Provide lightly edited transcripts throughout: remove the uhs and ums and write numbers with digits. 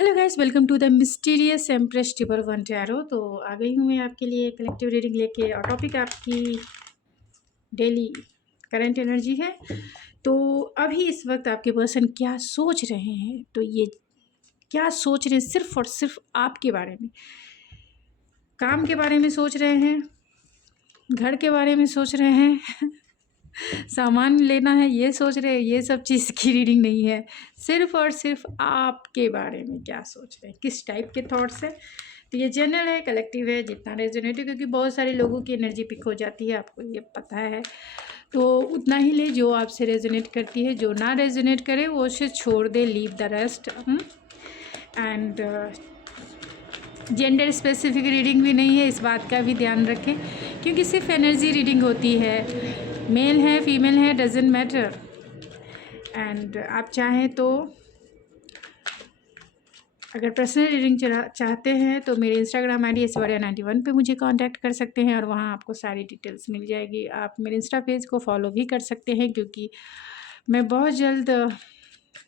Hello guys, welcome to the mysterious empress tipper one tarot. तो आ गई हूँ मैं आपके लिए कलेक्टिव रीडिंग लेके, और टॉपिक आपकी डेली करंट एनर्जी है। तो अभी इस वक्त आपके पर्सन क्या सोच रहे हैं, तो ये क्या सोच रहे हैं सिर्फ और सिर्फ आपके बारे में। काम के बारे में सोच रहे हैं, घर के बारे में सोच रहे हैं सामान लेना है ये सोच रहे हैं। ये सब चीज़ की रीडिंग नहीं है, सिर्फ और सिर्फ आपके बारे में क्या सोच रहे हैं, किस टाइप के थॉट्स हैं। तो ये जनरल है, कलेक्टिव है, जितना रेजोनेटिव, क्योंकि बहुत सारे लोगों की एनर्जी पिक हो जाती है, आपको ये पता है। तो उतना ही ले जो आपसे रेजोनेट करती है, जो ना रेजोनेट करे वो उसे छोड़ दे, leave the rest. And gender specific reading भी नहीं है, इस बात का भी ध्यान रखें, क्योंकि सिर्फ एनर्जी रीडिंग होती है। मेल है फीमेल है डजेंट मैटर। एंड आप चाहें तो अगर पर्सनल रीडिंग चाहते हैं तो मेरे इंस्टाग्राम ID ऐश्वर्या91 पे मुझे कांटेक्ट कर सकते हैं, और वहाँ आपको सारी डिटेल्स मिल जाएगी। आप मेरे इंस्टा पेज को फॉलो भी कर सकते हैं, क्योंकि मैं बहुत जल्द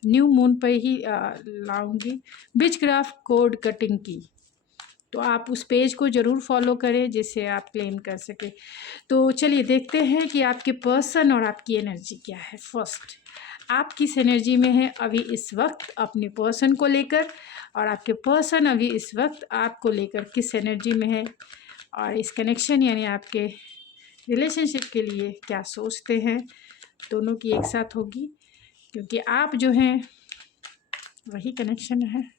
न्यू मून पर ही लाऊंगी विचक्राफ्ट कोड कटिंग की। तो आप उस पेज को ज़रूर फॉलो करें, जिससे आप क्लेम कर सकें। तो चलिए देखते हैं कि आपके पर्सन और आपकी एनर्जी क्या है। फर्स्ट, आप किस एनर्जी में हैं अभी इस वक्त अपने पर्सन को लेकर, और आपके पर्सन अभी इस वक्त आपको लेकर किस एनर्जी में है, और इस कनेक्शन यानी आपके रिलेशनशिप के लिए क्या सोचते हैं। दोनों की एक साथ होगी, क्योंकि आप जो हैं वही कनेक्शन है,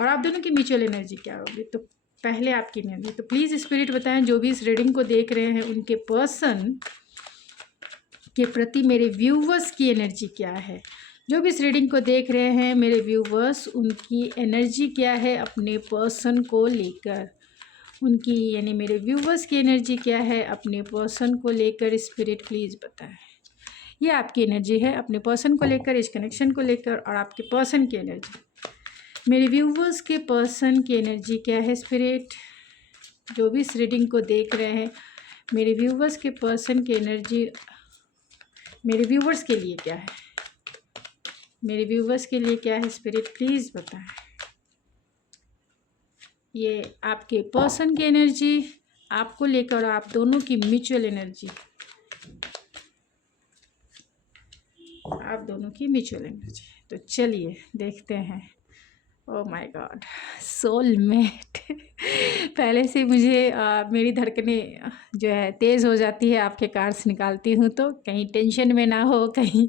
और आप दोनों की म्यूचुअल एनर्जी क्या होगी। तो पहले आपकी एनर्जी, तो प्लीज़ स्पिरिट बताएं, जो भी इस रीडिंग को देख रहे हैं उनके पर्सन के प्रति मेरे व्यूवर्स की एनर्जी क्या है। जो भी इस रीडिंग को देख रहे हैं मेरे व्यूवर्स, उनकी एनर्जी क्या है अपने पर्सन को लेकर। उनकी यानी मेरे व्यूवर्स की एनर्जी क्या है अपने पर्सन को लेकर, स्पिरिट प्लीज़ बताएं। ये आपकी एनर्जी है अपने पर्सन को लेकर, इस कनेक्शन को लेकर, और आपके पर्सन की एनर्जी। मेरे व्यूवर्स के पर्सन की एनर्जी क्या है स्पिरिट। जो भी इस रीडिंग को देख रहे हैं मेरे व्यूवर्स के पर्सन की एनर्जी मेरे व्यूवर्स के लिए क्या है, मेरे व्यूवर्स के लिए क्या है स्पिरिट प्लीज़ बताएं। ये आपके पर्सन की एनर्जी आपको लेकर, और आप दोनों की म्यूचुअल एनर्जी, आप दोनों की म्यूचुअल एनर्जी। तो चलिए देखते हैं। ओह माय गॉड, सोलमेट पहले से मुझे मेरी धड़कनें जो है तेज़ हो जाती है आपके कार्ड्स निकालती हूँ तो, कहीं टेंशन में ना हो कहीं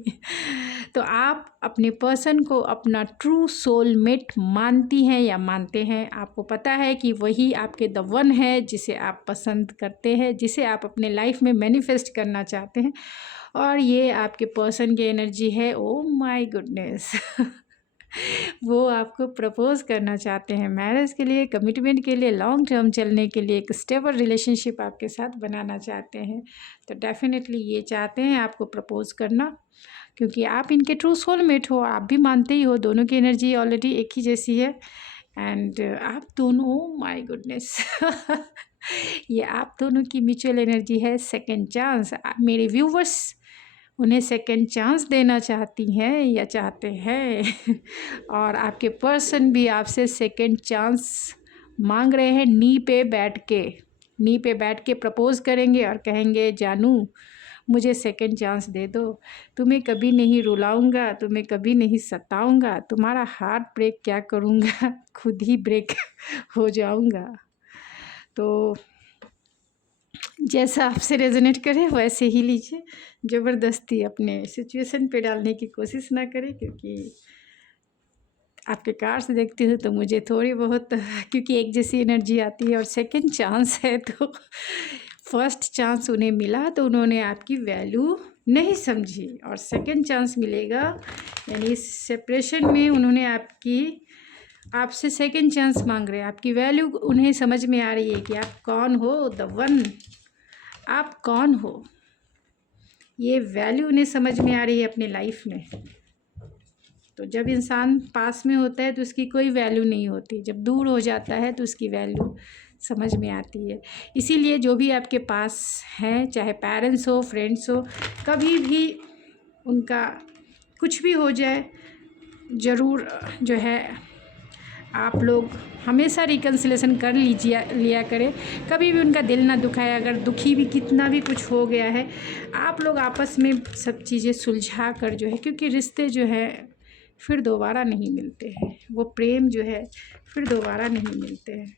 तो आप अपने पर्सन को अपना ट्रू सोलमेट मानती हैं या मानते हैं। आपको पता है कि वही आपके द वन है जिसे आप पसंद करते हैं, जिसे आप अपने लाइफ में मैनिफेस्ट करना चाहते हैं, और ये आपके पर्सन की एनर्जी है। ओह माय गुडनेस वो आपको प्रपोज करना चाहते हैं मैरिज के लिए, कमिटमेंट के लिए, लॉन्ग टर्म चलने के लिए, एक स्टेबल रिलेशनशिप आपके साथ बनाना चाहते हैं। तो डेफिनेटली ये चाहते हैं आपको प्रपोज करना, क्योंकि आप इनके ट्रू सोलमेट हो। आप भी मानते ही हो, दोनों की एनर्जी ऑलरेडी एक ही जैसी है। एंड आप दोनों, माय गुडनेस ये आप दोनों की म्यूचुअल एनर्जी है। सेकेंड चांस, मेरे व्यूवर्स उन्हें सेकेंड चांस देना चाहती हैं या चाहते हैं और आपके पर्सन भी आपसे सेकेंड चांस मांग रहे हैं। नी पे बैठ के प्रपोज करेंगे और कहेंगे, जानू मुझे सेकेंड चांस दे दो, तुम्हें कभी नहीं रुलाऊंगा, तुम्हें कभी नहीं सताऊंगा, तुम्हारा हार्ट ब्रेक क्या करूंगा खुद ही ब्रेक हो जाऊंगा। तो जैसा आपसे रेजोनेट करे वैसे ही लीजिए, ज़बरदस्ती अपने सिचुएशन पे डालने की कोशिश ना करें, क्योंकि आपके कार्ड्स देखती हूँ तो मुझे थोड़ी बहुत क्योंकि एक जैसी एनर्जी आती है, और सेकंड चांस है तो फर्स्ट चांस उन्हें मिला तो उन्होंने आपकी वैल्यू नहीं समझी, और सेकंड चांस मिलेगा यानी इस सेपरेशन में उन्होंने आपसे सेकंड चांस मांग रहे हैं। आपकी वैल्यू उन्हें समझ में आ रही है कि आप कौन हो, द वन आप कौन हो, ये वैल्यू उन्हें समझ में आ रही है अपने लाइफ में। तो जब इंसान पास में होता है तो उसकी कोई वैल्यू नहीं होती, जब दूर हो जाता है तो उसकी वैल्यू समझ में आती है। इसीलिए जो भी आपके पास हैं, चाहे पेरेंट्स हो, फ्रेंड्स हो, कभी भी उनका कुछ भी हो जाए, ज़रूर जो है आप लोग हमेशा रिकन्सिलेशन कर लिया करें, कभी भी उनका दिल ना दुखाए। अगर दुखी भी कितना भी कुछ हो गया है, आप लोग आपस में सब चीज़ें सुलझा कर जो है, क्योंकि रिश्ते जो है फिर दोबारा नहीं मिलते हैं, वो प्रेम जो है फिर दोबारा नहीं मिलते हैं।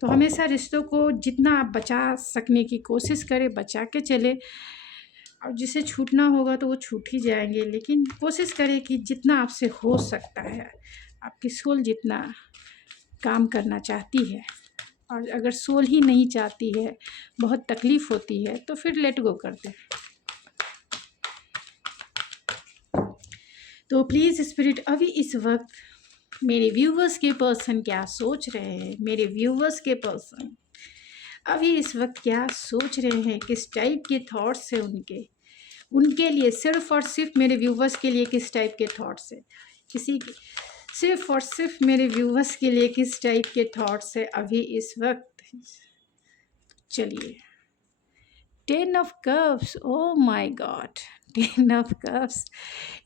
तो हमेशा रिश्तों को जितना आप बचा सकने की कोशिश करें, बचा के चले। और जिसे छूटना होगा तो वो छूट ही जाएंगे, लेकिन कोशिश करें कि जितना आपसे हो सकता है, आपकी सोल जितना काम करना चाहती है, और अगर सोल ही नहीं चाहती है, बहुत तकलीफ़ होती है, तो फिर लेट गो कर दें। तो प्लीज़ स्पिरिट अभी इस वक्त मेरे व्यूवर्स के पर्सन क्या सोच रहे हैं, मेरे व्यूवर्स के पर्सन अभी इस वक्त क्या सोच रहे हैं, किस टाइप के थॉट्स हैं उनके लिए, सिर्फ़ और सिर्फ मेरे व्यूवर्स के लिए किस टाइप के थॉट्स है, किसी की सिर्फ़ और सिर्फ मेरे व्यूवर्स के लिए किस टाइप के थॉट्स है अभी इस वक्त। चलिए, 10 of cups, oh my God, 10 of cups.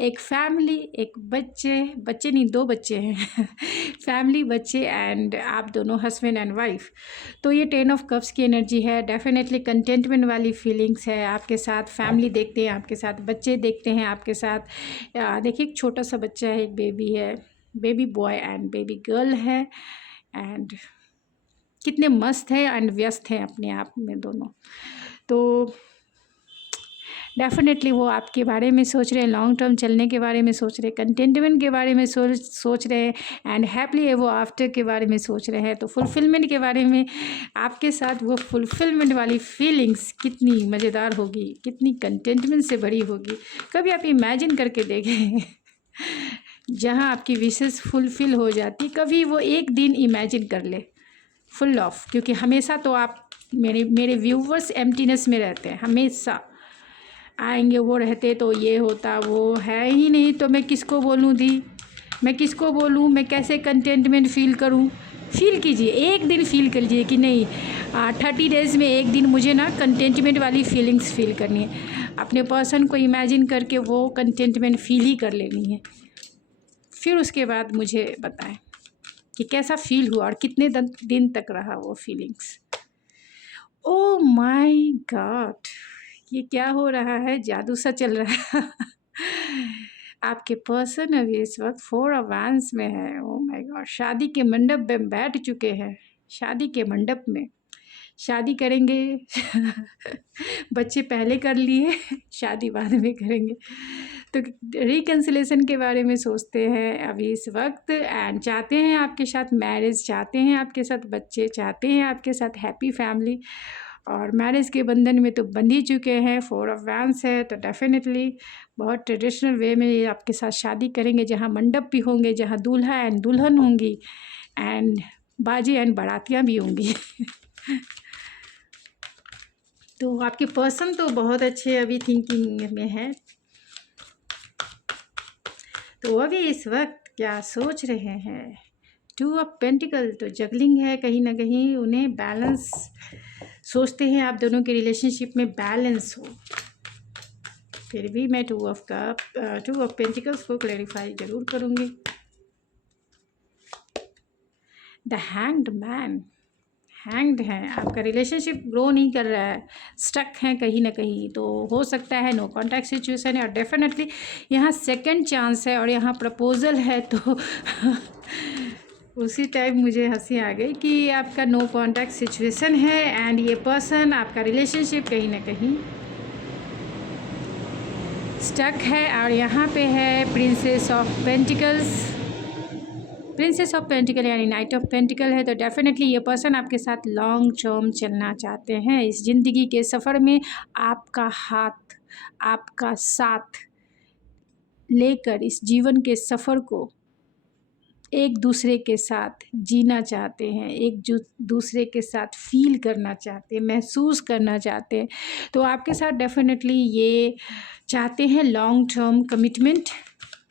एक फैमिली, एक बच्चे नहीं, 2 बच्चे हैं फैमिली, बच्चे एंड आप दोनों हस्बैंड एंड वाइफ। तो ये 10 ऑफ कप्स की एनर्जी है। डेफिनेटली कंटेंटमेंट वाली फीलिंग्स है। आपके साथ फैमिली देखते हैं, आपके साथ बच्चे देखते हैं, आपके साथ देखिए एक छोटा सा बच्चा है, एक बेबी है, baby boy and baby girl है, एंड कितने मस्त है एंड व्यस्त हैं अपने आप में दोनों। तो डेफिनेटली वो आपके बारे में सोच रहे हैं, लॉन्ग टर्म चलने के बारे में सोच रहे हैं, कंटेंटमेंट के बारे में सोच रहे हैं, एंड हैप्पली एवो आफ्टर के बारे में सोच रहे हैं। तो फुलफिलमेंट के बारे में आपके साथ वो फुलफिलमेंट वाली फीलिंग्स कितनी मज़ेदार होगी, कितनी कंटेंटमेंट से भरी होगी, कभी आप इमेजिन करके देखें जहाँ आपकी विशेष फुलफिल हो जाती, कभी वो एक दिन इमेजिन कर ले फुल ऑफ। क्योंकि हमेशा तो आप मेरे व्यूवर्स एम्प्टीनेस में रहते हैं, हमेशा आएंगे वो रहते तो ये होता, वो है ही नहीं तो मैं किसको बोलूँ दी, मैं किसको बोलूँ, मैं कैसे कंटेंटमेंट फ़ील करूँ। फ़ील कीजिए, एक दिन फ़ील कर लीजिए कि नहीं 30 डेज़ में एक दिन मुझे ना कंटेंटमेंट वाली फीलिंग्स फ़ील करनी है। अपने पर्सन को इमेजिन करके वो कंटेंटमेंट फ़ील ही कर लेनी है। फिर उसके बाद मुझे बताएं कि कैसा फ़ील हुआ और कितने दिन तक रहा वो फीलिंग्स। ओ माय गॉड, ये क्या हो रहा है, जादू सा चल रहा है आपके पर्सन अभी इस वक्त 4 ऑफ वैंड्स में है। ओ माय गॉड, शादी के मंडप में बैठ चुके हैं, शादी के मंडप में शादी करेंगे बच्चे पहले कर लिए, शादी बाद में करेंगे। तो रिकन्सिलेशन के बारे में सोचते हैं अभी इस वक्त, एंड चाहते हैं आपके साथ मैरिज, चाहते हैं आपके साथ बच्चे, चाहते हैं आपके साथ हैप्पी फैमिली, और मैरिज के बंधन में तो बंध ही चुके हैं। 4 ऑफ वैंड्स है, तो डेफिनेटली बहुत ट्रेडिशनल वे में ये आपके साथ शादी करेंगे, जहाँ मंडप भी होंगे, जहाँ दूल्हा एंड दुल्हन होंगी, एंड बाजी एंड बारातियाँ भी होंगी तो आपके पर्सन तो बहुत अच्छे अभी थिंकिंग में है। तो अभी इस वक्त क्या सोच रहे हैं, 2 ऑफ पेंटिकल, तो जगलिंग है कहीं ना कहीं, उन्हें बैलेंस सोचते हैं आप दोनों के रिलेशनशिप में बैलेंस हो। फिर भी मैं 2 ऑफ पेंटिकल्स को क्लैरिफाई ज़रूर करूँगी। द हैंग्ड मैन, हैंग्ड है, आपका रिलेशनशिप ग्रो नहीं कर रहा है, स्टक है कहीं ना कहीं, तो हो सकता है नो कॉन्टैक्ट सिचुएशन है, और डेफिनेटली यहाँ सेकंड चांस है, और यहाँ प्रपोजल है। तो उसी टाइम मुझे हंसी आ गई कि आपका नो कॉन्टैक्ट सिचुएशन है, एंड ये पर्सन आपका रिलेशनशिप कहीं ना कहीं स्टक है। और यहाँ पे है princess of pentacles, princess of pentacle यानी नाइट ऑफ पेंटिकल है। तो डेफिनेटली ये पर्सन आपके साथ लॉन्ग टर्म चलना चाहते हैं, इस ज़िंदगी के सफ़र में आपका हाथ, आपका साथ लेकर इस जीवन के सफ़र को एक दूसरे के साथ जीना चाहते हैं, एक दूसरे के साथ फील करना चाहते हैं, महसूस करना चाहते हैं। तो आपके साथ डेफिनेटली ये चाहते हैं long term commitment,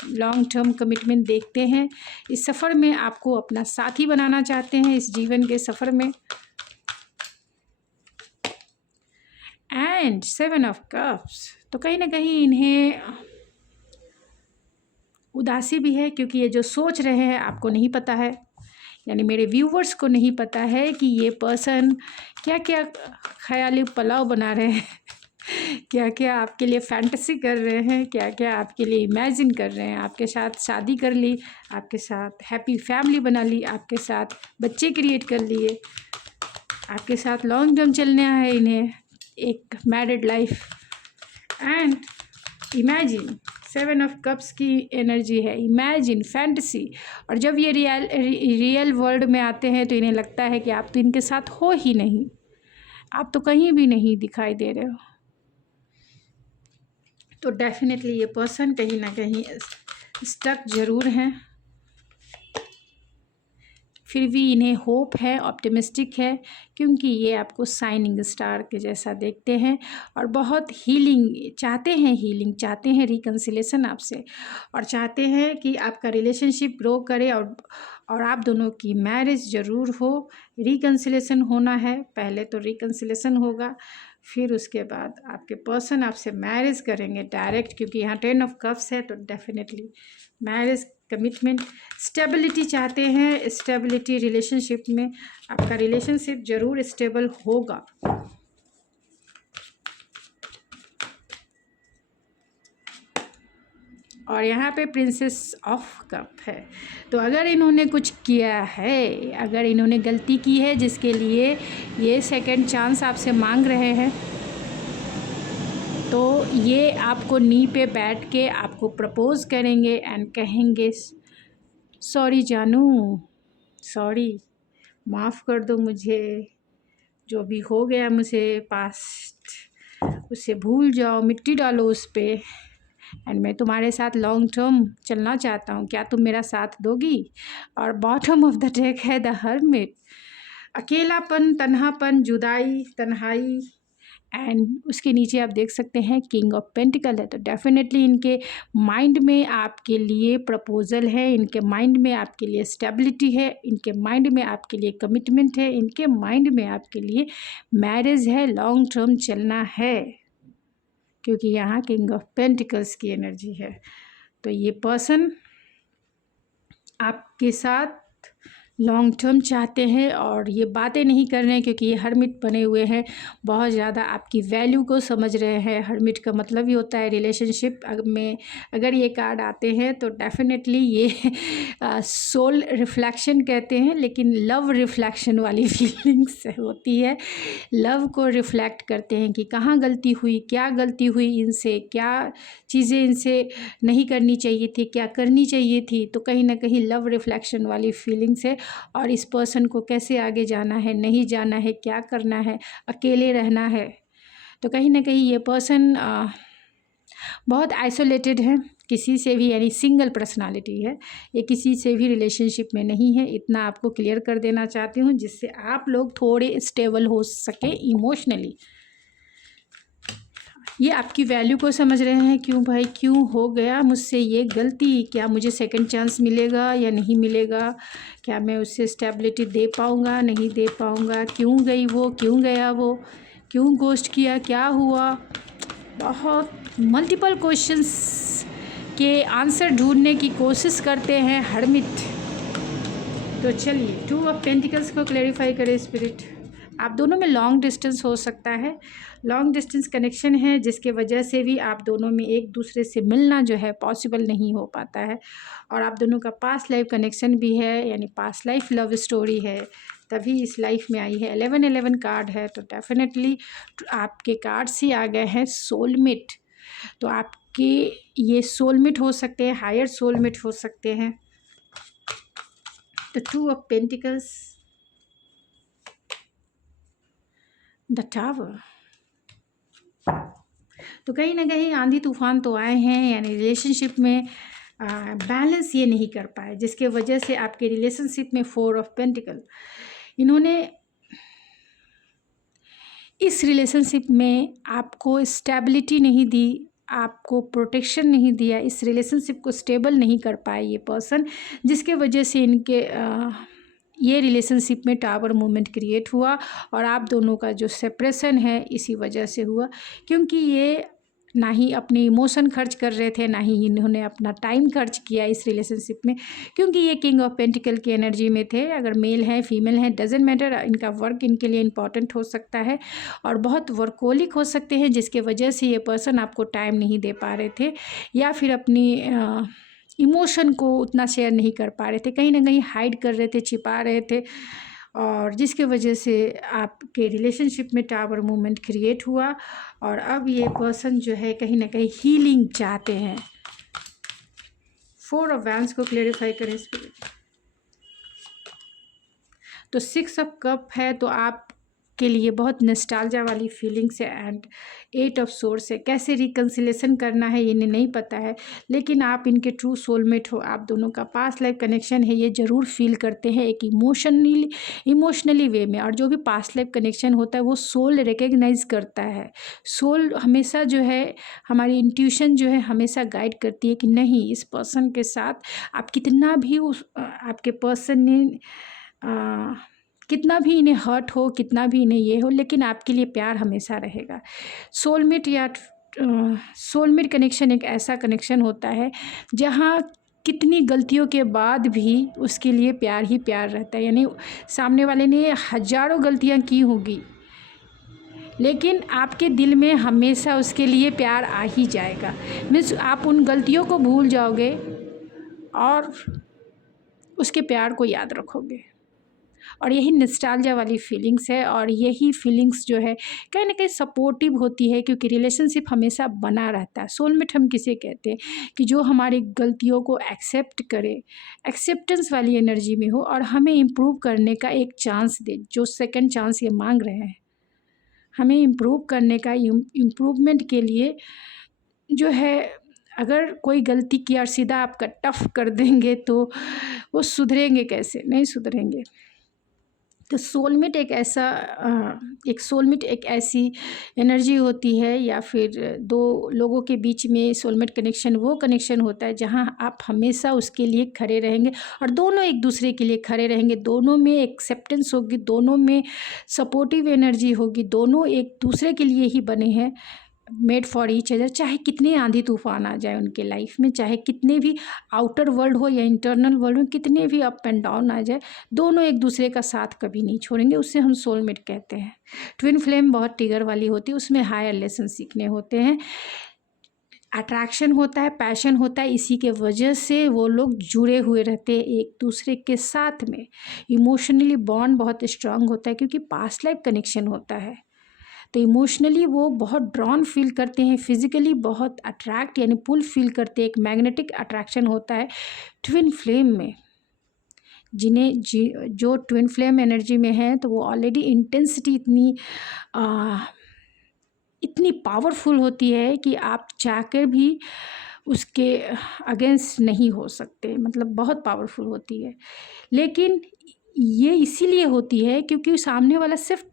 long term commitment देखते हैं। इस सफ़र में आपको अपना साथी बनाना चाहते हैं, इस जीवन के सफ़र में। एंड 7 ऑफ कप्स, तो कहीं ना कहीं इन्हें उदासी भी है, क्योंकि ये जो सोच रहे हैं आपको नहीं पता है, यानी मेरे व्यूवर्स को नहीं पता है कि ये पर्सन क्या क्या ख़याली पुलाव बना रहे हैं, क्या क्या आपके लिए फैंटेसी कर रहे हैं, क्या क्या आपके लिए इमेजिन कर रहे हैं। आपके साथ शादी कर ली, आपके साथ हैप्पी फैमिली बना ली, आपके साथ बच्चे क्रिएट कर लिए, आपके साथ लॉन्ग टर्म चलना है इन्हें, एक married life. And imagine 7 of cups की एनर्जी है, इमेजिन, फैंटेसी। और जब ये रियल वर्ल्ड में आते हैं तो इन्हें लगता है कि आप तो इनके साथ हो ही नहीं, आप तो कहीं भी नहीं दिखाई दे रहे हो। तो डेफिनेटली ये पर्सन कहीं ना कहीं स्टक ज़रूर हैं, फिर भी इन्हें होप है, ऑप्टिमिस्टिक है, क्योंकि ये आपको शाइनिंग स्टार के जैसा देखते हैं और बहुत हीलिंग चाहते हैं, हीलिंग चाहते हैं, रिकन्सिलेशन आपसे, और चाहते हैं कि आपका रिलेशनशिप ग्रो करे और आप दोनों की मैरिज ज़रूर हो। रिकन्सिलेशन होना है, पहले तो रिकन्सिलेशन होगा, फिर उसके बाद आपके पर्सन आपसे मैरिज करेंगे डायरेक्ट, क्योंकि यहाँ 10 ऑफ कप्स है। तो डेफिनेटली मैरिज, कमिटमेंट, स्टेबिलिटी चाहते हैं, स्टेबिलिटी रिलेशनशिप में, आपका रिलेशनशिप ज़रूर स्टेबल होगा। और यहाँ पे प्रिंसेस ऑफ कप है। तो अगर इन्होंने कुछ किया है, अगर इन्होंने गलती की है जिसके लिए ये सेकंड चांस आपसे मांग रहे हैं, तो ये आपको नी पे बैठ के आपको प्रपोज़ करेंगे एंड कहेंगे सॉरी जानू, सॉरी, माफ़ कर दो मुझे, जो भी हो गया मुझे पास्ट उसे भूल जाओ, मिट्टी डालो उस पर, एंड मैं तुम्हारे साथ लॉन्ग टर्म चलना चाहता हूँ, क्या तुम मेरा साथ दोगी। और बॉटम ऑफ द डेक है द हर्मिट, अकेलापन, तन्हापन, जुदाई, तन्हाई, एंड उसके नीचे आप देख सकते हैं किंग ऑफ पेंटिकल है। तो डेफिनेटली इनके माइंड में आपके लिए प्रपोजल है, इनके माइंड में आपके लिए स्टेबिलिटी है, इनके माइंड में आपके लिए कमिटमेंट है, इनके माइंड में आपके लिए मैरिज है, लॉन्ग टर्म चलना है, क्योंकि यहाँ किंग ऑफ पेंटिकल्स की एनर्जी है। तो ये पर्सन आपके साथ लॉन्ग टर्म चाहते हैं और ये बातें नहीं कर रहे हैं, क्योंकि ये हर्मिट बने हुए हैं, बहुत ज़्यादा आपकी वैल्यू को समझ रहे हैं। हर्मिट का मतलब ही होता है रिलेशनशिप में अगर ये कार्ड आते हैं तो डेफिनेटली ये सोल रिफ्लेक्शन कहते हैं, लेकिन लव रिफ्लेक्शन वाली फीलिंग्स होती है। लव को रिफ्लेक्ट करते हैं कि कहाँ गलती हुई, क्या गलती हुई इनसे, क्या चीज़ें इनसे नहीं करनी चाहिए थी, क्या करनी चाहिए थी। तो कहीं ना कहीं लव रिफ्लेक्शन वाली फीलिंग्स है। और इस पर्सन को कैसे आगे जाना है, नहीं जाना है, क्या करना है, अकेले रहना है। तो कहीं ना कहीं ये पर्सन बहुत आइसोलेटेड है, किसी से भी, यानी सिंगल पर्सनालिटी है, ये किसी से भी रिलेशनशिप में नहीं है। इतना आपको क्लियर कर देना चाहती हूँ जिससे आप लोग थोड़े स्टेबल हो सके इमोशनली। ये आपकी वैल्यू को समझ रहे हैं, क्यों भाई, क्यों हो गया मुझसे ये गलती, क्या मुझे सेकंड चांस मिलेगा या नहीं मिलेगा, क्या मैं उससे स्टेबिलिटी दे पाऊँगा, नहीं दे पाऊँगा, क्यों गई वो, क्यों गया वो, क्यों गोस्ट किया, क्या हुआ। बहुत मल्टीपल क्वेश्चंस के आंसर ढूंढने की कोशिश करते हैं हर्मिट। तो चलिए 2 ऑफ पेंटिकल्स को क्लैरिफाई करें स्पिरिट। आप दोनों में लॉन्ग डिस्टेंस हो सकता है, लॉन्ग डिस्टेंस कनेक्शन है, जिसके वजह से भी आप दोनों में एक दूसरे से मिलना जो है पॉसिबल नहीं हो पाता है। और आप दोनों का पास्ट लाइफ कनेक्शन भी है, यानी पास्ट लाइफ लव स्टोरी है, तभी इस लाइफ में आई है। 11-11 कार्ड है, तो डेफिनेटली आपके कार्ड्स ही आ गए हैं सोलमेट। तो आपके ये सोलमेट हो सकते हैं, हायर सोलमेट हो सकते हैं। The 2 of pentacles, the tower. तो कहीं ना कहीं आंधी तूफान तो आए हैं, यानी रिलेशनशिप में बैलेंस ये नहीं कर पाए, जिसके वजह से आपके रिलेशनशिप में 4 ऑफ पेंटिकल, इन्होंने इस रिलेशनशिप में आपको स्टेबिलिटी नहीं दी, आपको प्रोटेक्शन नहीं दिया, इस रिलेशनशिप को स्टेबल नहीं कर पाए ये पर्सन, जिसके वजह से इनके ये रिलेशनशिप में टावर मूवमेंट क्रिएट हुआ। और आप दोनों का जो सेपरेशन है इसी वजह से हुआ, क्योंकि ये ना ही अपने इमोशन खर्च कर रहे थे, ना ही इन्होंने अपना टाइम खर्च किया इस रिलेशनशिप में, क्योंकि ये किंग ऑफ पेंटिकल की एनर्जी में थे। अगर मेल है फीमेल है डजेंट मैटर, इनका वर्क इनके लिए इम्पॉर्टेंट हो सकता है और बहुत वर्कोलिक हो सकते हैं, जिसके वजह से ये पर्सन आपको टाइम नहीं दे पा रहे थे या फिर अपनी इमोशन को उतना शेयर नहीं कर पा रहे थे, कहीं ना कहीं हाइड कर रहे थे, छिपा रहे थे, और जिसके वजह से आपके रिलेशनशिप में टावर मूवमेंट क्रिएट हुआ। और अब ये पर्सन जो है कहीं ना कहीं हीलिंग चाहते हैं। 4 ऑफ वैंड्स को क्लेरिफाई करें स्पिरिट। तो 6 ऑफ कप है, तो आप के लिए बहुत नॉस्टैल्जिया वाली फीलिंग्स है। एंड 8 ऑफ सोर्स है। कैसे रिकन्सिलेशन करना है ये नहीं पता है, लेकिन आप इनके ट्रू सोलमेट हो, आप दोनों का पास्ट लाइफ कनेक्शन है, ये ज़रूर फील करते हैं एक इमोशनली वे में। और जो भी पास्ट लाइफ कनेक्शन होता है वो सोल रिकग्नाइज करता है। सोल हमेशा जो है, हमारी इंट्यूशन जो है हमेशा गाइड करती है कि नहीं, इस पर्सन के साथ आप कितना भी उस आपके पर्सन ने कितना भी इन्हें हर्ट हो, कितना भी इन्हें ये हो, लेकिन आपके लिए प्यार हमेशा रहेगा। सोलमेट या सोलमेट कनेक्शन एक ऐसा कनेक्शन होता है जहाँ कितनी गलतियों के बाद भी उसके लिए प्यार ही प्यार रहता है। यानी सामने वाले ने हजारों गलतियाँ की होगी, लेकिन आपके दिल में हमेशा उसके लिए प्यार आ ही जाएगा। मीन्स आप उन गलतियों को भूल जाओगे और उसके प्यार को याद रखोगे। और यही नॉस्टैल्जिया वाली फीलिंग्स है, और यही फीलिंग्स जो है कहीं ना कहीं सपोर्टिव होती है, क्योंकि रिलेशनशिप हमेशा बना रहता है। सोलमेट हम किसे कहते हैं कि जो हमारी गलतियों को एक्सेप्ट करे, एक्सेप्टेंस वाली एनर्जी में हो और हमें इम्प्रूव करने का एक चांस दे। जो सेकंड चांस ये मांग रहे हैं, हमें इम्प्रूव करने का, इम्प्रूवमेंट के लिए जो है, अगर कोई गलती किया और सीधा आपका टफ कर देंगे तो वो सुधरेंगे कैसे? नहीं सुधरेंगे। तो सोलमेट एक ऐसी एनर्जी होती है, या फिर दो लोगों के बीच में सोलमेट कनेक्शन वो कनेक्शन होता है जहां आप हमेशा उसके लिए खड़े रहेंगे और दोनों एक दूसरे के लिए खड़े रहेंगे। दोनों में एक्सेप्टेंस होगी, दोनों में सपोर्टिव एनर्जी होगी, दोनों एक दूसरे के लिए ही बने हैं, मेड फॉर ईच अदर। चाहे कितने आंधी तूफान आ जाए उनके लाइफ में, चाहे कितने भी आउटर वर्ल्ड हो या इंटरनल वर्ल्ड में कितने भी अप एंड डाउन आ जाए, दोनों एक दूसरे का साथ कभी नहीं छोड़ेंगे। उससे हम सोलमेट कहते हैं। ट्विन फ्लेम बहुत टिगर वाली होती है, उसमें हायर लेसन सीखने होते हैं, अट्रैक्शन होता है, पैशन होता है, इसी के वजह से वो लोग जुड़े हुए रहते हैं एक दूसरे के साथ में। इमोशनली बॉन्ड बहुत स्ट्रांग होता है क्योंकि पास्ट लाइफ कनेक्शन होता है, तो इमोशनली वो बहुत ड्रॉन फील करते हैं, फिजिकली बहुत अट्रैक्ट यानी पुल फील करते हैं। एक मैग्नेटिक अट्रैक्शन होता है ट्विन फ्लेम में। जो ट्विन फ्लेम एनर्जी में है तो वो ऑलरेडी इंटेंसिटी इतनी पावरफुल होती है कि आप चाहकर भी उसके अगेंस्ट नहीं हो सकते, मतलब बहुत पावरफुल होती है। लेकिन ये इसीलिए होती है क्योंकि सामने वाला सिर्फ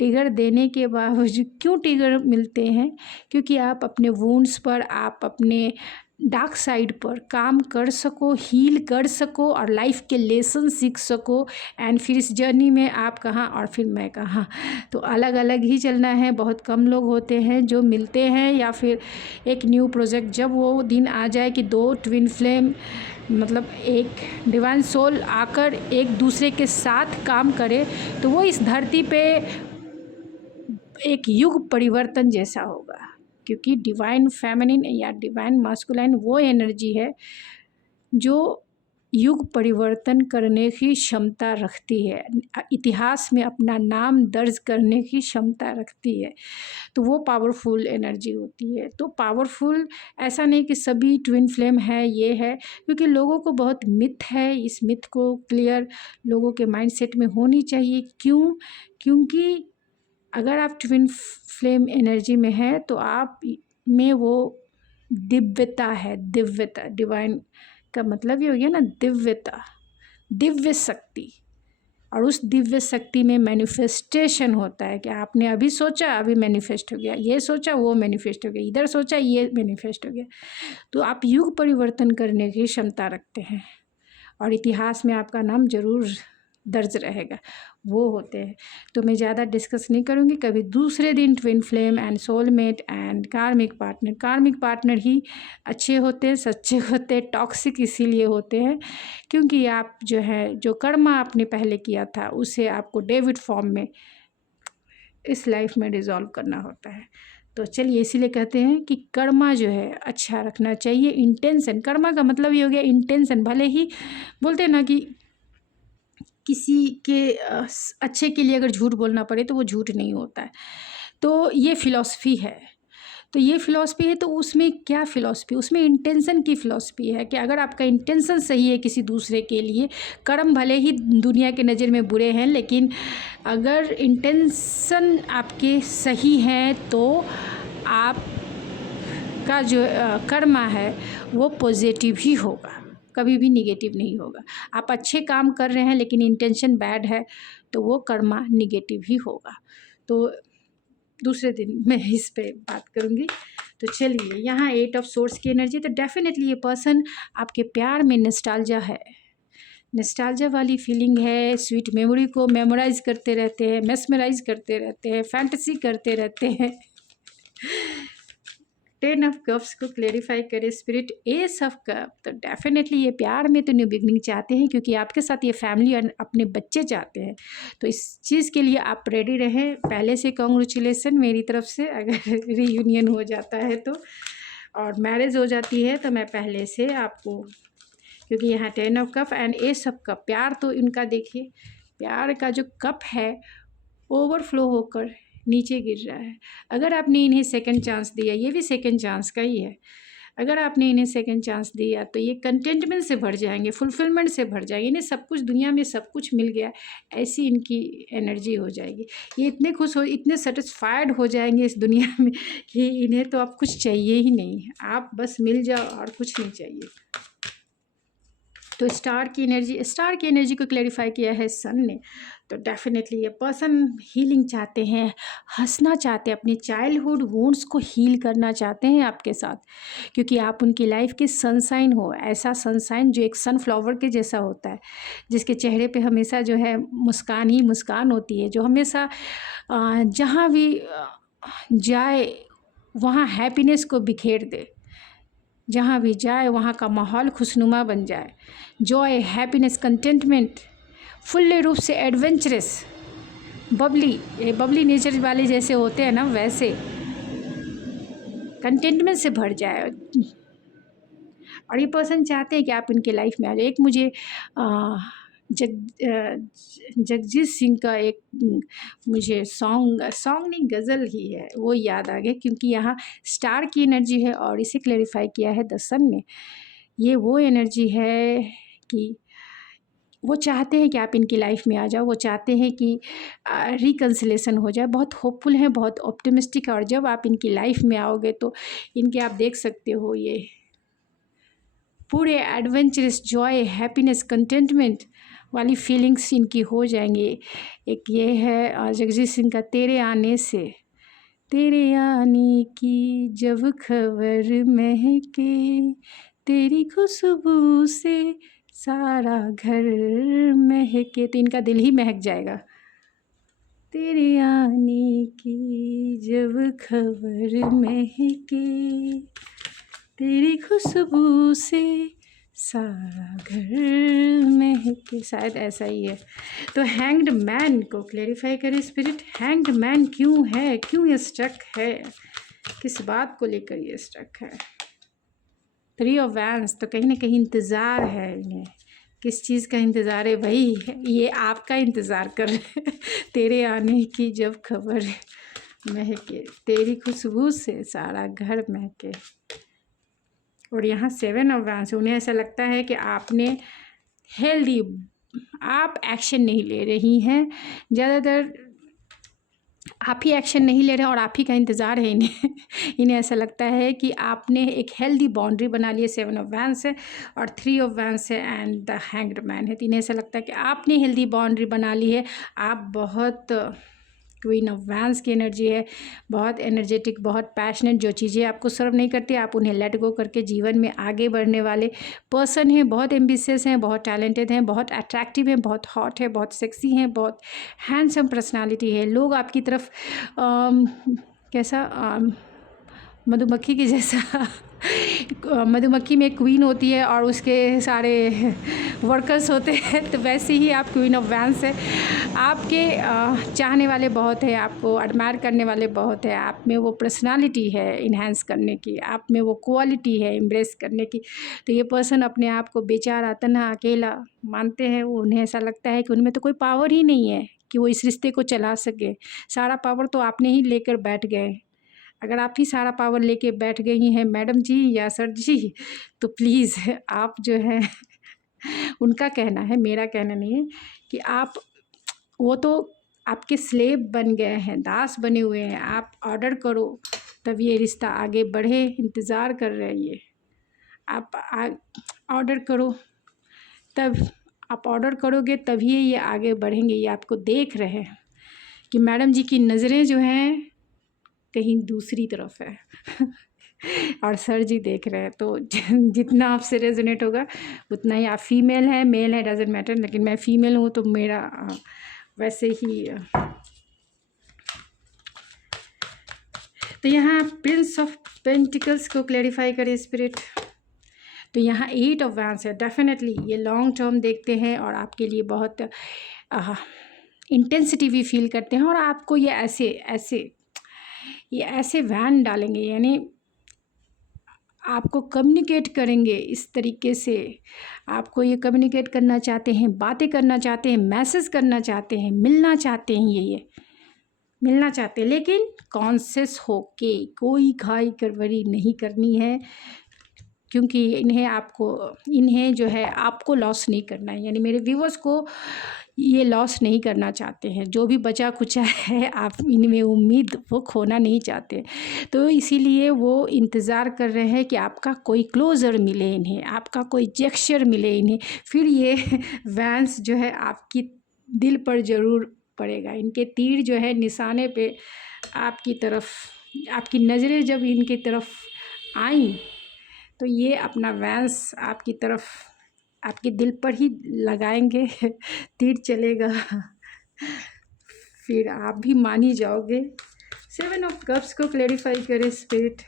टिगर देने के बावजूद, क्यों टिगर मिलते हैं? क्योंकि आप अपने वुंड्स पर, आप अपने डार्क साइड पर काम कर सको, हील कर सको और लाइफ के लेसन सीख सको। एंड फिर इस जर्नी में आप कहाँ और फिर मैं कहाँ, तो अलग अलग ही चलना है। बहुत कम लोग होते हैं जो मिलते हैं, या फिर एक न्यू प्रोजेक्ट जब वो दिन आ जाए कि दो ट्विन फ्लेम, मतलब एक डिवाइन सोल आकर एक दूसरे के साथ काम करे, तो वो इस धरती पे एक युग परिवर्तन जैसा होगा। क्योंकि डिवाइन फेमिनिन या डिवाइन मास्कुलाइन वो एनर्जी है जो युग परिवर्तन करने की क्षमता रखती है, इतिहास में अपना नाम दर्ज करने की क्षमता रखती है। तो वो पावरफुल एनर्जी होती है। तो पावरफुल ऐसा नहीं कि सभी ट्विन फ्लेम है, ये है, क्योंकि लोगों को बहुत मिथ है। इस मिथ को क्लियर लोगों के माइंडसेट में होनी चाहिए। क्योंकि अगर आप ट्विन फ्लेम एनर्जी में है तो आप में वो दिव्यता है। दिव्यता, डिवाइन का मतलब ये हो गया ना, दिव्यता, दिव्य शक्ति। और उस दिव्य शक्ति में मैनिफेस्टेशन होता है कि आपने अभी सोचा, अभी मैनिफेस्ट हो गया, ये सोचा, वो मैनिफेस्ट हो गया, इधर सोचा, ये मैनिफेस्ट हो गया। तो आप युग परिवर्तन करने की क्षमता रखते हैं और इतिहास में आपका नाम जरूर दर्ज रहेगा, वो होते हैं। तो मैं ज़्यादा डिस्कस नहीं करूँगी। कभी दूसरे दिन twin flame and soulmate and कार्मिक पार्टनर ही अच्छे होते हैं, सच्चे होते हैं। टॉक्सिक इसीलिए होते हैं क्योंकि आप जो है, जो कर्मा आपने पहले किया था उसे आपको डेविड फॉर्म में इस लाइफ में डिज़ोल्व करना होता है। तो चलिए, इसीलिए कहते हैं कि कर्मा जो है अच्छा रखना चाहिए। इंटेंशन, कर्मा का मतलब ये हो गया इंटेंशन। भले ही बोलते हैं ना कि किसी के अच्छे के लिए अगर झूठ बोलना पड़े तो वो झूठ नहीं होता है। तो ये फ़िलॉसफ़ी है। तो ये फ़िलॉसफ़ी है, तो उसमें क्या फ़िलॉसफ़ी, उसमें इंटेंशन की फ़िलॉसफ़ी है कि अगर आपका इंटेंशन सही है किसी दूसरे के लिए, कर्म भले ही दुनिया की नज़र में बुरे हैं, लेकिन अगर इंटेंशन आपके सही हैं तो आपका जो कर्मा है वो पॉजिटिव ही होगा, कभी भी निगेटिव नहीं होगा। आप अच्छे काम कर रहे हैं लेकिन इंटेंशन बैड है तो वो कर्मा निगेटिव ही होगा। तो दूसरे दिन मैं इस पे बात करूँगी। तो चलिए, यहाँ 8 ऑफ सोर्स की एनर्जी, तो डेफिनेटली ये पर्सन आपके प्यार में नॉस्टैल्जिया है, नॉस्टैल्जिया वाली फीलिंग है। स्वीट मेमोरी को मेमोराइज करते रहते हैं, मेस्मराइज करते रहते हैं, फैंटेसी करते रहते हैं। 10 ऑफ कप्स को क्लेरिफाई करे स्पिरिट। एस ऑफ कप, तो डेफिनेटली ये प्यार में तो न्यू बिगनिंग चाहते हैं क्योंकि आपके साथ ये फैमिली और अपने बच्चे चाहते हैं। तो इस चीज़ के लिए आप रेडी रहें। पहले से कॉन्ग्रेचुलेसन मेरी तरफ से, अगर रीयूनियन हो जाता है तो, और मैरिज हो जाती है तो मैं पहले से आपको, क्योंकि यहाँ 10 of cup and S of cup, प्यार तो इनका देखिए, प्यार का जो कप है ओवरफ्लो होकर नीचे गिर रहा है। अगर आपने इन्हें सेकंड चांस दिया, ये भी सेकंड चांस का ही है, अगर आपने इन्हें सेकंड चांस दिया तो ये कंटेंटमेंट से भर जाएंगे, फुलफिलमेंट से भर जाएंगे। इन्हें सब कुछ, दुनिया में सब कुछ मिल गया, ऐसी इनकी एनर्जी हो जाएगी। ये इतने खुश हो, इतने सेटिस्फाइड हो जाएंगे इस दुनिया में कि इन्हें तो अब कुछ चाहिए ही नहीं, आप बस मिल जाओ और कुछ नहीं चाहिए। तो स्टार की एनर्जी को क्लैरिफाई किया है सन ने। तो डेफिनेटली ये पर्सन हीलिंग चाहते हैं, हंसना चाहते हैं, अपने चाइल्डहुड वुंड्स को हील करना चाहते हैं आपके साथ, क्योंकि आप उनकी लाइफ के सनसाइन हो। ऐसा सनसाइन जो एक सनफ्लावर के जैसा होता है, जिसके चेहरे पे हमेशा जो है मुस्कान ही मुस्कान होती है, जो हमेशा जहाँ भी जाए वहाँ हैप्पीनेस को बिखेर दे, जहाँ भी जाए वहाँ का माहौल खुशनुमा बन जाए। जॉय, हैप्पीनेस, कंटेंटमेंट, फुल्ली रूप से एडवेंचरस, बबली नेचर वाले जैसे होते हैं ना, वैसे कंटेंटमेंट से भर जाए। और ये पर्सन चाहते हैं कि आप इनके लाइफ में आ जाए। एक मुझे जगजीत सिंह का एक मुझे सॉन्ग नहीं गज़ल ही है, वो याद आ गया, क्योंकि यहाँ स्टार की एनर्जी है और इसे क्लैरिफाई किया है द सन ने। ये वो एनर्जी है कि वो चाहते हैं कि आप इनकी लाइफ में आ जाओ, वो चाहते हैं कि रिकन्सिलेशन हो जाए, बहुत होपफुल हैं, बहुत ऑप्टिमिस्टिक है। और जब आप इनकी लाइफ में आओगे तो इनके, आप देख सकते हो, ये पूरे एडवेंचरस, जॉय, हैप्पीनेस, कंटेंटमेंट वाली फीलिंग्स इनकी हो जाएंगी। एक ये है जगजीत सिंह का, तेरे आने से, तेरे आने की जब खबर महके, तेरी खुशबू से सारा घर महके, तो इनका दिल ही महक जाएगा। तेरे आने की जब खबर महके, तेरी खुशबू से सारा घर महके, शायद ऐसा ही है। तो हैंग्ड मैन को क्लैरिफाई करे स्पिरिट। हैंग्ड मैन क्यों है, क्यों ये स्ट्रक है, किस बात को लेकर ये स्ट्रक है। 3 ऑफ वैंड्स, तो कहीं ना कहीं इंतज़ार है इन्हें। किस चीज़ का इंतज़ार है भाई, ये आपका इंतज़ार कर रहे हैं। तेरे आने की जब खबर महके, तेरी खुशबू से सारा घर महके। और यहाँ 7 ऑफ वैंड्स, उन्हें ऐसा लगता है कि आपने हेल्दी, आप एक्शन नहीं ले रही हैं, ज़्यादातर आप ही एक्शन नहीं ले रहे हैं और आप ही का इंतज़ार है इन्हें। इन्हें ऐसा लगता है कि आपने एक हेल्दी बाउंड्री बना ली है। 7 ऑफ वैंड्स है और 3 ऑफ वैंड्स है एंड द हैंग्ड मैन है। तो इन्हें ऐसा लगता है कि आपने हेल्दी बाउंड्री बना ली है, आप बहुत क्वीन ऑफ वैंस की एनर्जी है, बहुत एनर्जेटिक, बहुत पैशनेट। जो चीज़ें आपको सर्व नहीं करती आप उन्हें लेट गो करके जीवन में आगे बढ़ने वाले पर्सन हैं। बहुत एम्बिशियस हैं, बहुत टैलेंटेड हैं, बहुत अट्रैक्टिव हैं, बहुत हॉट है, बहुत सेक्सी हैं, बहुत हैंडसम पर्सनालिटी है। लोग आपकी तरफ कैसा मधुमक्खी के जैसा मधुमक्खी में क्वीन होती है और उसके सारे वर्कर्स होते हैं, तो वैसे ही आप क्वीन ऑफ वैंस है। आपके चाहने वाले बहुत हैं, आपको एडमायर करने वाले बहुत हैं। आप में वो पर्सनालिटी है इन्हेंस करने की, आप में वो क्वालिटी है एम्ब्रेस करने की। तो ये पर्सन अपने आप को बेचारा, तन्हा, अकेला मानते हैं। वो उन्हें ऐसा लगता है कि उनमें तो कोई पावर ही नहीं है कि वो इस रिश्ते को चला सके। सारा पावर तो आपने ही लेकर बैठ गए। अगर आप ही सारा पावर लेके बैठ गई हैं मैडम जी या सर जी, तो प्लीज़ आप जो है उनका कहना है, मेरा कहना नहीं है, कि आप वो तो आपके स्लेव बन गए हैं, दास बने हुए हैं। आप ऑर्डर करो तब ये रिश्ता आगे बढ़े, इंतज़ार कर रहे हैं ये। आप ऑर्डर करो, तब आप ऑर्डर करोगे तभी ये आगे बढ़ेंगे। ये आपको देख रहे हैं कि मैडम जी की नज़रें जो हैं कहीं दूसरी तरफ है और सर जी देख रहे हैं। तो जितना आपसे रेजोनेट होगा उतना ही। आप फीमेल है, मेल है, डजेंट मैटर, लेकिन मैं फीमेल हूँ तो मेरा वैसे ही। तो यहाँ प्रिंस ऑफ पेंटिकल्स को क्लैरिफाई करें स्पिरिट। तो यहाँ 8 ऑफ वैंस है। डेफिनेटली ये लॉन्ग टर्म देखते हैं और आपके लिए बहुत इंटेंसिटी भी फील करते हैं, और आपको ये ऐसे वैन डालेंगे, यानी आपको कम्युनिकेट करेंगे इस तरीके से। आपको ये कम्युनिकेट करना चाहते हैं, बातें करना चाहते हैं, मैसेज करना चाहते हैं, मिलना चाहते हैं, ये मिलना चाहते हैं, लेकिन कॉन्शियस होके कोई घाई करवरी नहीं करनी है, क्योंकि इन्हें जो है आपको लॉस नहीं करना है। यानी मेरे व्यूवर्स को ये लॉस नहीं करना चाहते हैं। जो भी बचा खुचा है आप इनमें उम्मीद वो खोना नहीं चाहते। तो इसीलिए वो इंतज़ार कर रहे हैं कि आपका कोई क्लोज़र मिले इन्हें, आपका कोई जेस्चर मिले इन्हें, फिर ये वैंस जो है आपकी दिल पर ज़रूर पड़ेगा। इनके तीर जो है निशाने पे आपकी तरफ, आपकी नज़रें जब इनकी तरफ आई तो ये अपना वैंस आपकी तरफ, आपके दिल पर ही लगाएंगे, तीर चलेगा, फिर आप भी मानी जाओगे। 7 ऑफ कप्स को क्लैरिफाई करें स्पिरिट।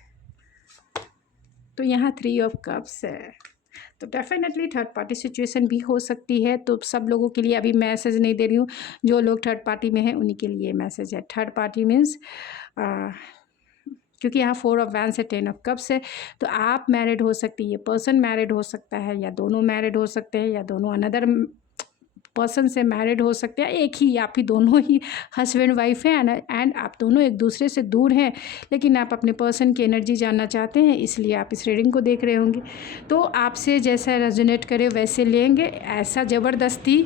तो यहाँ 3 ऑफ कप्स है। तो डेफिनेटली थर्ड पार्टी सिचुएशन भी हो सकती है। तो सब लोगों के लिए अभी मैसेज नहीं दे रही हूँ, जो लोग थर्ड पार्टी में हैं उन्हीं के लिए मैसेज है। थर्ड पार्टी मीन्स क्योंकि यहाँ 4 ऑफ वैंस है, 10 ऑफ कप्स है, तो आप मैरिड हो सकती है, ये पर्सन मैरिड हो सकता है, या दोनों मैरिड हो सकते हैं, या दोनों अनदर पर्सन से मैरिड हो सकते हैं, एक ही, आप ही दोनों ही हस्बैंड वाइफ हैं, एंड आप दोनों एक दूसरे से दूर हैं, लेकिन आप अपने पर्सन की एनर्जी जानना चाहते हैं, इसलिए आप इस रीडिंग को देख रहे होंगे। तो आपसे जैसा रेजोनेट करे वैसे लेंगे। ऐसा ज़बरदस्ती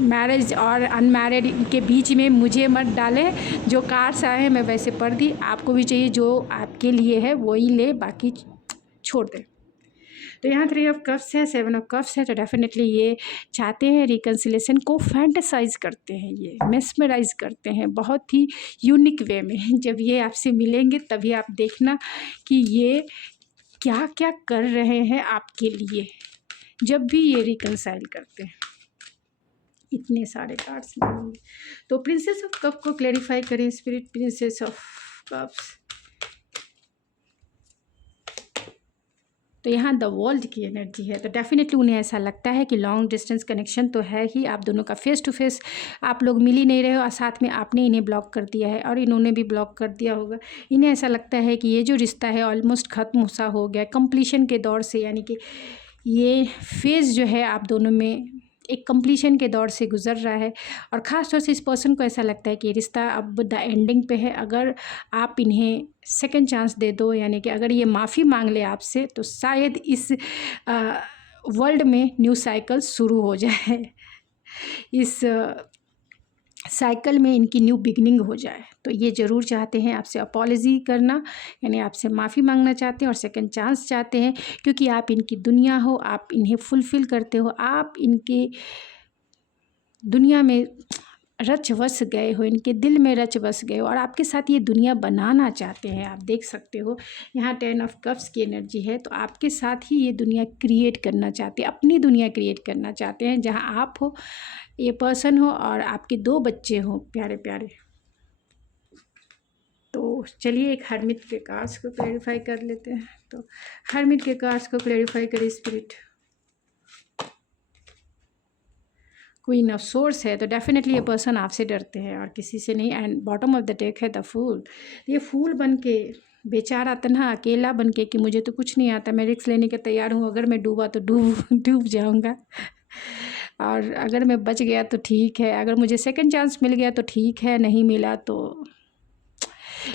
मैरिज और अनमैरिड के बीच में मुझे मत डालें। जो कार्ड्स आए हैं मैं वैसे पढ़ दी, आपको भी चाहिए जो आपके लिए है वही ले, बाकी छोड़ दें। तो यहाँ 3 ऑफ कप्स है, 7 ऑफ कप्स है। तो डेफिनेटली ये चाहते हैं रिकन्सिलेशन को, फैंटेसाइज करते हैं, ये मेस्मराइज करते हैं बहुत ही यूनिक वे में। जब ये आपसे मिलेंगे तभी आप देखना कि ये क्या क्या कर रहे हैं आपके लिए, जब भी ये रिकन्साइल करते हैं। इतने सारे कार्ड्स मिलेंगे। तो प्रिंसेस ऑफ कप को क्लैरिफाई करें स्पिरिट। प्रिंसेस ऑफ कप्स, तो यहाँ द वर्ल्ड की एनर्जी है। तो डेफिनेटली उन्हें ऐसा लगता है कि लॉन्ग डिस्टेंस कनेक्शन तो है ही, आप दोनों का फेस टू फेस आप लोग मिल ही नहीं रहे हो, और साथ में आपने इन्हें ब्लॉक कर दिया है और इन्होंने भी ब्लॉक कर दिया होगा। इन्हें ऐसा लगता है कि ये जो रिश्ता है ऑलमोस्ट ख़त्म सा हो गया, कंप्लीशन के दौर से, यानी कि ये फेज़ जो है आप दोनों में एक कंप्लीशन के दौर से गुजर रहा है। और ख़ास तौर से इस पर्सन को ऐसा लगता है कि रिश्ता अब द एंडिंग पे है। अगर आप इन्हें सेकंड चांस दे दो, यानी कि अगर ये माफ़ी मांग ले आपसे, तो शायद इस वर्ल्ड में न्यू साइकिल शुरू हो जाए, इस साइकिल में इनकी न्यू बिगनिंग हो जाए। तो ये ज़रूर चाहते हैं आपसे अपॉलॉजी करना, यानी आपसे माफ़ी मांगना चाहते हैं और सेकंड चांस चाहते हैं, क्योंकि आप इनकी दुनिया हो, आप इन्हें फुलफ़िल करते हो, आप इनकी दुनिया में रच बस गए हो, इनके दिल में रच बस गए हो और आपके साथ ये दुनिया बनाना चाहते हैं। आप देख सकते हो यहाँ 10 ऑफ कप्स की एनर्जी है, तो आपके साथ ही ये दुनिया क्रिएट करना चाहते हैं, अपनी दुनिया क्रिएट करना चाहते हैं जहाँ आप हो, ये पर्सन हो और आपके 2 बच्चे हों प्यारे प्यारे। तो चलिए एक हर्मिट के कार्ड्स को क्लैरिफाई कर लेते हैं। तो हर्मिट के कार्ड्स को क्लैरिफाई करें स्पिरिट। क्वीन ऑफ सोर्स है, तो डेफिनेटली ये पर्सन आपसे डरते हैं और किसी से नहीं। And bottom of the deck है द फूल। ये फूल बन के बेचारा तन्हा अकेला बन के कि मुझे तो कुछ नहीं आता, मैं रिस्क लेने के तैयार हूँ, अगर मैं डूबा तो डूब जाऊँगा और अगर मैं बच गया तो ठीक है, अगर मुझे सेकंड चांस मिल गया तो ठीक है, नहीं मिला तो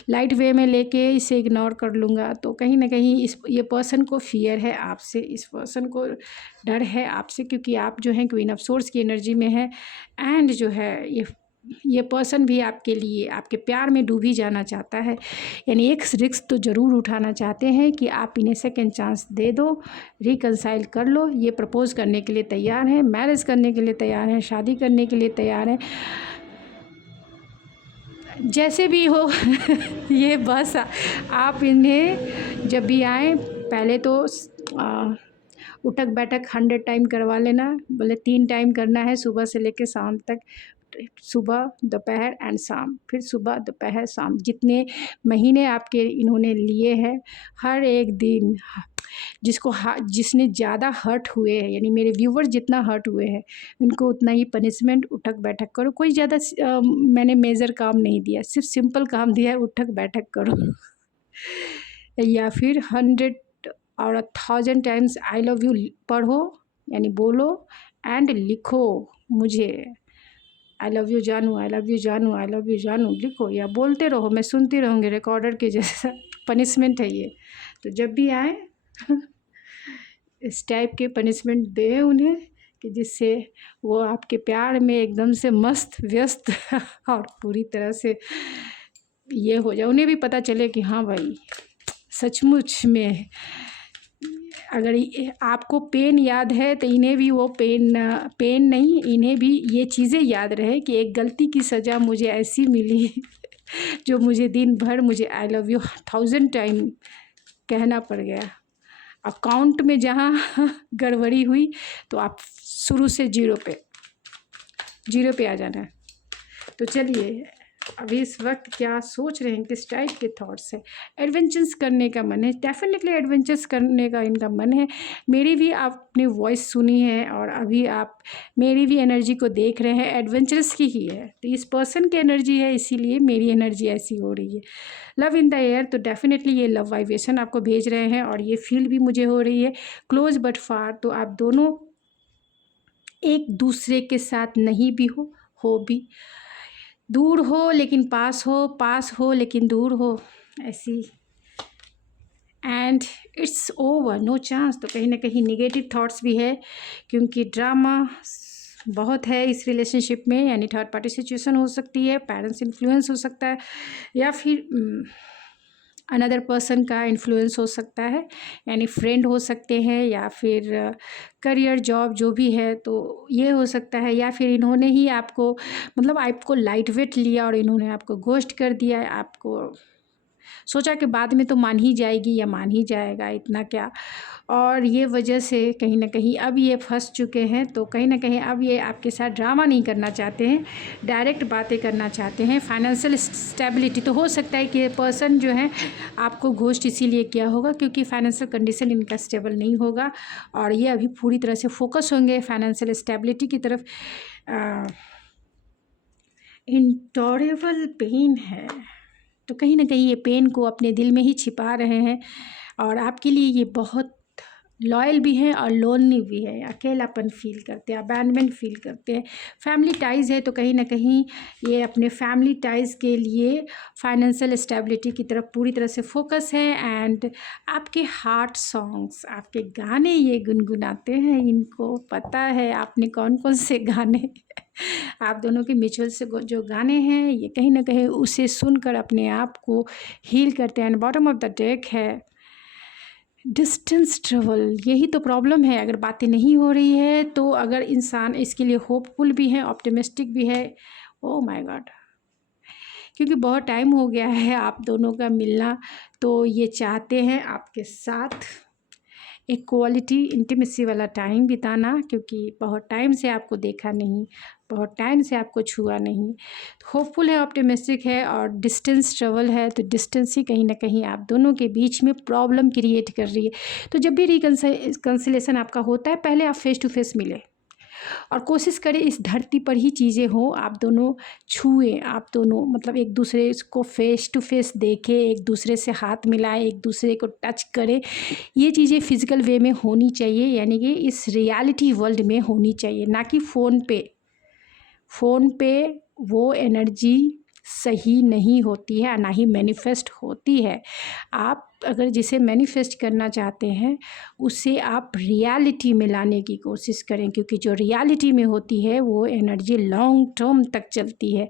लाइट वे में लेके इसे इग्नोर कर लूँगा। तो कहीं ना कहीं ये पर्सन को फियर है आपसे, इस पर्सन को डर है आपसे, क्योंकि आप जो हैं क्वीन ऑफ सोर्स की एनर्जी में है। एंड जो है ये पर्सन भी आपके लिए आपके प्यार में डूब ही जाना चाहता है, यानी एक रिस्क तो ज़रूर उठाना चाहते हैं कि आप इन्हें सेकंड चांस दे दो, रिकंसाइल कर लो। ये प्रपोज करने के लिए तैयार हैं, मैरिज करने के लिए तैयार हैं, शादी करने के लिए तैयार हैं, जैसे भी हो ये बस आप इन्हें जब भी आएँ पहले तो उठक बैठक 100 टाइम करवा लेना, बोले 3 टाइम करना है सुबह से लेकर शाम तक, सुबह दोपहर एंड शाम, फिर सुबह दोपहर शाम। जितने महीने आपके इन्होंने लिए हैं, हर एक दिन जिसने ज़्यादा हर्ट हुए हैं, यानी मेरे व्यूवर जितना हर्ट हुए हैं, उनको उतना ही पनिशमेंट उठक बैठक करो। कोई ज़्यादा मैंने मेजर काम नहीं दिया, सिर्फ सिंपल काम दिया है, उठक बैठक करो या फिर 100 और 1000 टाइम्स आई लव यू पढ़ो, यानी बोलो एंड लिखो मुझे, आई लव यू जानू, आई लव यू जानू, आई लव यू जानू लिखो या बोलते रहो, मैं सुनती रहूँगी रिकॉर्डर के जैसा। पनिशमेंट है ये, तो जब भी आए इस टाइप के पनिशमेंट दें उन्हें कि जिससे वो आपके प्यार में एकदम से मस्त व्यस्त और पूरी तरह से ये हो जाए, उन्हें भी पता चले कि हाँ भाई सचमुच में। अगर आपको पेन याद है तो इन्हें भी वो पेन नहीं, इन्हें भी ये चीज़ें याद रहे कि एक गलती की सज़ा मुझे ऐसी मिली जो मुझे दिन भर मुझे आई लव यू 1000 टाइम कहना पड़ गया। अकाउंट में जहाँ गड़बड़ी हुई तो आप शुरू से जीरो पे आ जाना है। तो चलिए अभी इस वक्त क्या सोच रहे हैं, किस टाइप के थॉट्स है। एडवेंचर्स करने का मन है, डेफिनेटली एडवेंचर्स करने का इनका मन है। मेरी भी आपने वॉइस सुनी है और अभी आप मेरी भी एनर्जी को देख रहे हैं, एडवेंचरस की ही है। तो इस पर्सन की एनर्जी है, इसीलिए मेरी एनर्जी ऐसी हो रही है। लव इन द एयर, तो डेफिनेटली ये लव वाइब्रेशन आपको भेज रहे हैं और ये फील भी मुझे हो रही है। क्लोज बट फार, तो आप दोनों एक दूसरे के साथ नहीं भी हो भी, दूर हो लेकिन पास हो लेकिन दूर हो, ऐसी। And it's over, no chance. तो कहीं ना कहीं निगेटिव थॉट्स भी है, क्योंकि ड्रामा बहुत है इस रिलेशनशिप में, यानी थर्ड पार्टी सिचुएशन हो सकती है, पेरेंट्स इन्फ्लुएंस हो सकता है, या फिर अनदर पर्सन का इन्फ्लुएंस हो सकता है, यानी फ्रेंड हो सकते हैं, या फिर करियर जॉब जो भी है तो ये हो सकता है, या फिर इन्होंने ही आपको मतलब आपको लाइट वेट लिया और इन्होंने आपको घोस्ट कर दिया। आपको सोचा कि बाद में तो मान ही जाएगी या मान ही जाएगा, इतना क्या, और ये वजह से कहीं ना कहीं अब ये फंस चुके हैं। तो कहीं ना कहीं अब ये आपके साथ ड्रामा नहीं करना चाहते हैं, डायरेक्ट बातें करना चाहते हैं। फाइनेंशियल स्टेबिलिटी, तो हो सकता है कि ये पर्सन जो है आपको घोस्ट इसीलिए किया होगा क्योंकि फाइनेंशियल कंडीशन इनका स्टेबल नहीं होगा और ये अभी पूरी तरह से फोकस होंगे फाइनेंशियल स्टेबिलिटी की तरफ। इंटॉरेबल पेन है, तो कहीं ना कहीं ये पेन को अपने दिल में ही छिपा रहे हैं और आपके लिए ये बहुत लॉयल भी हैं और लोनली भी है, अकेलापन फील करते हैं, अबैंडनमेंट फील करते हैं। फैमिली टाइज़ है, तो कहीं ना कहीं ये अपने फैमिली टाइज़ के लिए फाइनेंशियल स्टेबिलिटी की तरफ पूरी तरह से फोकस है। एंड आपके हार्ट सॉन्ग्स, आपके गाने ये गुनगुनाते हैं, इनको पता है आपने कौन कौन से गाने आप दोनों के म्यूचुअल से जो गाने हैं ये कहीं ना कहीं उसे सुनकर अपने आप को हील करते हैं। बॉटम ऑफ द डेक है डिस्टेंस ट्रेवल, यही तो प्रॉब्लम है। अगर बातें नहीं हो रही है तो अगर इंसान इसके लिए होपफुल भी है, ऑप्टिमिस्टिक भी है, ओह माय गॉड! क्योंकि बहुत टाइम हो गया है आप दोनों का मिलना, तो ये चाहते हैं आपके साथ एक क्वालिटी इंटीमेसी वाला टाइम बिताना, क्योंकि बहुत टाइम से आपको देखा नहीं, बहुत टाइम से आपको छुआ नहीं। होपफुल है, ऑप्टिमिस्टिक है, और डिस्टेंस ट्रेवल है, तो डिस्टेंस ही कहीं ना कहीं आप दोनों के बीच में प्रॉब्लम क्रिएट कर रही है। तो जब भी रिकन्सिलेशन आपका होता है, पहले आप फेस टू फेस मिले और कोशिश करें इस धरती पर ही चीज़ें हो, आप दोनों छुएं, आप दोनों मतलब एक दूसरे को फेस टू फेस देखें, एक दूसरे से हाथ मिलाएं, एक दूसरे को टच करें। ये चीज़ें फिज़िकल वे में होनी चाहिए, यानी कि इस रियलिटी वर्ल्ड में होनी चाहिए, ना कि फ़ोन पे वो एनर्जी सही नहीं होती है, ना ही मैनिफेस्ट होती है। आप अगर जिसे मैनिफेस्ट करना चाहते हैं, उसे आप रियलिटी में लाने की कोशिश करें, क्योंकि जो रियलिटी में होती है वो एनर्जी लॉन्ग टर्म तक चलती है।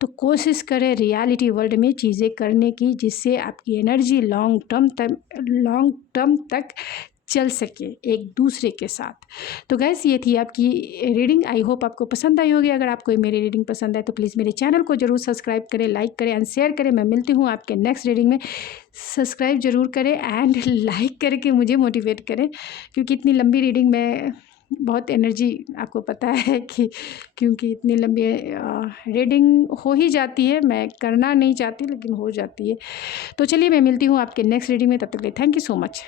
तो कोशिश करें रियलिटी वर्ल्ड में चीज़ें करने की, जिससे आपकी एनर्जी लॉन्ग टर्म तक चल सके एक दूसरे के साथ। तो गैस, ये थी आपकी रीडिंग। आई होप आपको पसंद आई होगी। अगर आपको मेरी रीडिंग पसंद आए तो प्लीज़ मेरे चैनल को ज़रूर सब्सक्राइब करें, लाइक करें एंड शेयर करें। मैं मिलती हूँ आपके नेक्स्ट रीडिंग में। सब्सक्राइब ज़रूर करें एंड लाइक करके मुझे मोटिवेट करें, क्योंकि इतनी लंबी रीडिंग में बहुत एनर्जी, आपको पता है कि क्योंकि इतनी लंबी रीडिंग हो ही जाती है, मैं करना नहीं चाहती लेकिन हो जाती है। तो चलिए, मैं मिलती हूँ आपके नेक्स्ट रीडिंग में, तब तक के लिए थैंक यू सो मच।